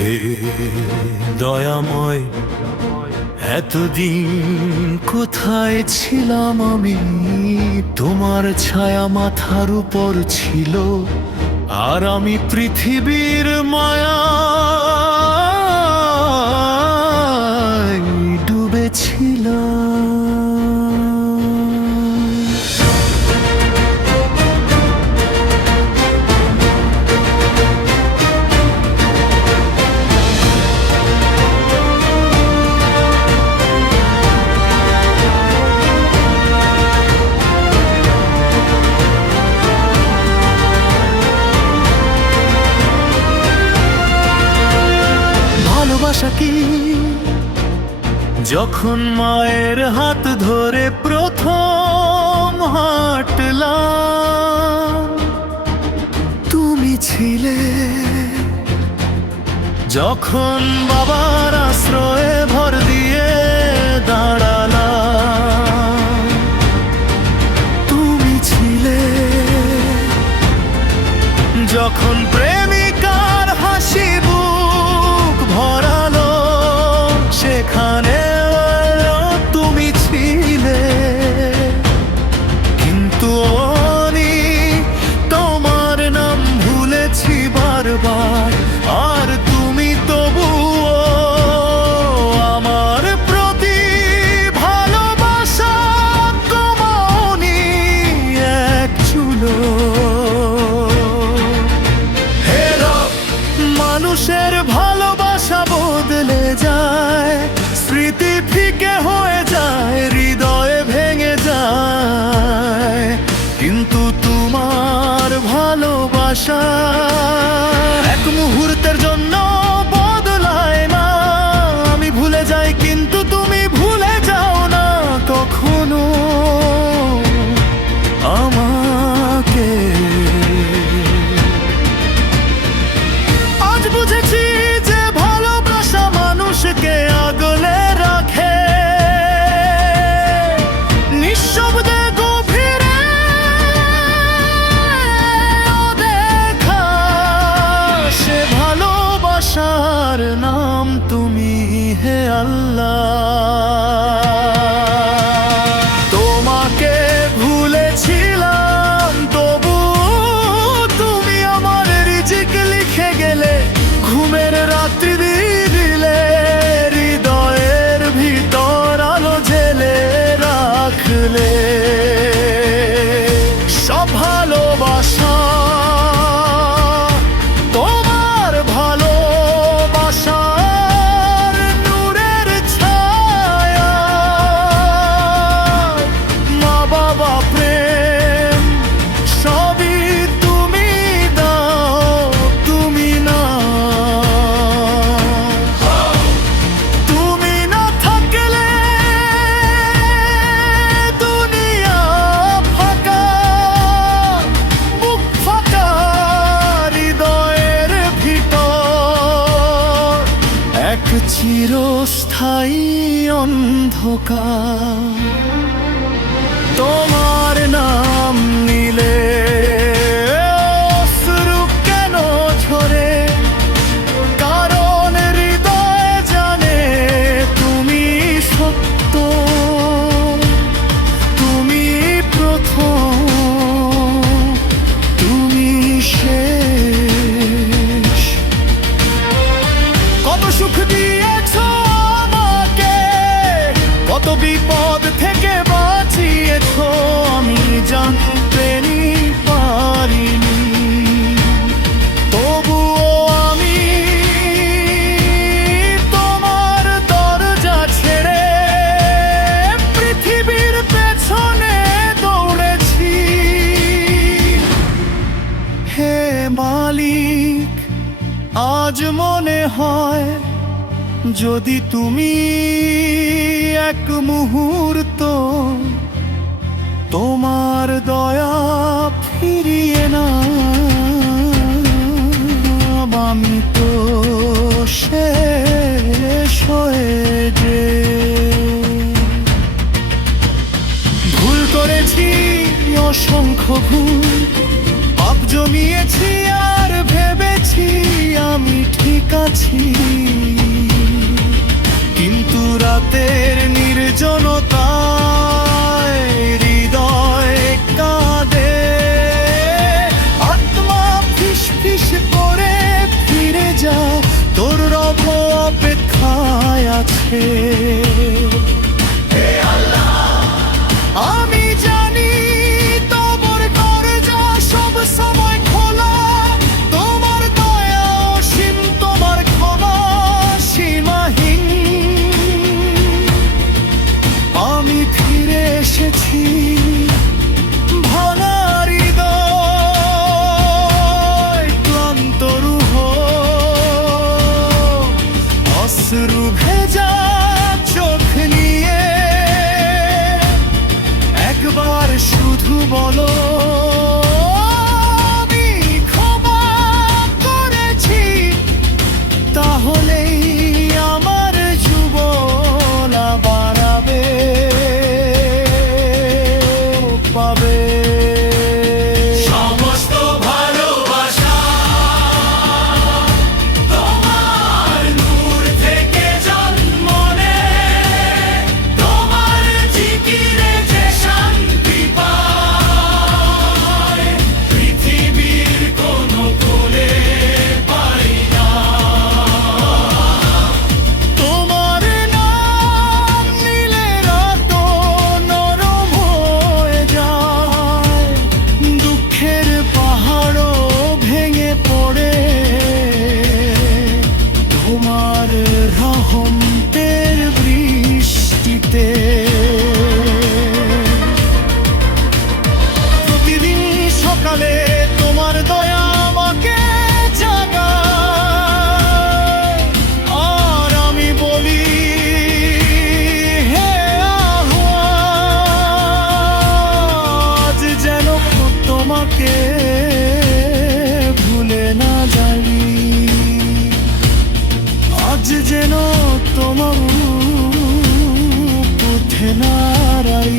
হে দয়াময়, এতদিন কোথায় ছিলাম আমি? তোমার ছায়া মাথার উপর ছিল, আর আমি পৃথিবীর মায়ায় ডুবেছিলাম। ভালোবাসা কি? যখন মায়ের হাত ধরে প্রথম হাঁটলাম, তুমি ছিলে। যখন বাবার আশ্রয়ে ভর দিয়ে দাঁড়ালাম, তুমি ছিলে। যখন প্রেমিকার হাসি বুক ভরালো, সেখানে তুমি ছিলে। কিন্তু আমি তোমার নাম ভুলেছি বারবার, আর তুমি তবুও আমার প্রতি ভালোবাসা কমাওনি এক চুলো। মানুষের ভালোবাসা বদলে যায়, স্মৃতি ফিকে হয়ে যায়, হৃদয়ে ভেঙে যায়, কিন্তু তোমার ভালোবাসা এক মুহূর্তের জন্য বদলায় না। আমি ভুলে যাই কিন্তু তুমি ভুলে যাও না কখনো আমাকে। বুঝেছি যে ভালোবাসা মানুষকে আগলে রাখে, নিঃশব্দে গভীরে দেখা। সে ভালোবাসার নাম তুমি, হে আল্লাহ। তোমাকে ভুলেছিলাম, তবু তুমি আমার রিজিক লিখে গেলে, ঘুমের রাত্রি দিলে, হৃদয়ের ভিতর আলো জেলে রাখলে। সব ভালোবাসা তোমার ভালোবাসার নূরের ছায়া। মা বাবা প্রেম সবই তুমি দাও, তুমি না। তুমি না থাকলে দুনিয়া ফাঁকা, বুক ফাঁকা, হৃদয়ের ভিতর এক চিরস্থায়ী অন্ধকার। তোমার নাম নিলে অশ্রু কেন ঝরে? কারণ হৃদয় জানে তুমি সত্য, তুমি প্রথম, তুমি শেষ। কত সুখ দিয়েছ আমাকে, কত বিপদ থেকে বাঁচিয়েছ, আমি জানতে পারিনি। তবুও আমি তোমার দরজা ছেড়ে পৃথিবীর পেছনে দৌড়েছি। হে মালিক, আজ মনে হয় যদি তুমি এক মুহূর্ত তোমার দয়া ফিরিয়ে না, আমি তো শেষ হয়ে যে। ভুল করেছি অসংখ্য ভুল, পাপ জমিয়েছি আর ভেবেছি আমি ঠিক কাছাকাছি, কিন্তু রাতের নির্জনতায় হৃদয় কাঁদে। আত্মা ফিস ফিস করে ফিরে যা, তোর রব অপেক্ষায় আছে। আমি জানি তোমার দরজা সব সময় খোলা, তোমার দয়া অসীম, তোমার ক্ষমা সীমাহীন। আমি ফিরে এসেছি ভাঙা হৃদয়, ক্লান্ত রূহ, অশ্রু ভেজা চোখ নিয়ে। একবার শুধু বলো আমি ক্ষমা করেছি, তাহলেই আমার যুবল বাড়াবে পাবে। সমস্ত ভালোবাসা তোমার নূর থেকে জন্ম নেয়, তোমার জিকিরে যে শান্তি পায়, পৃথিবীর কোনো কোলে পাই না। তোমার নাম নিলে রাত নরম হয়ে যায়, দুঃখের পাহাড়ও ভেঙে পড়ে তোমার রহমতের বৃষ্টিতে। প্রতিদিন সকালে তোমার দয়া আমাকে জাগায়, আর আমি বলি হে আজ যেন তোমাকে ভুলে না যাই, আজ যেন তোমার পথে না হারাই।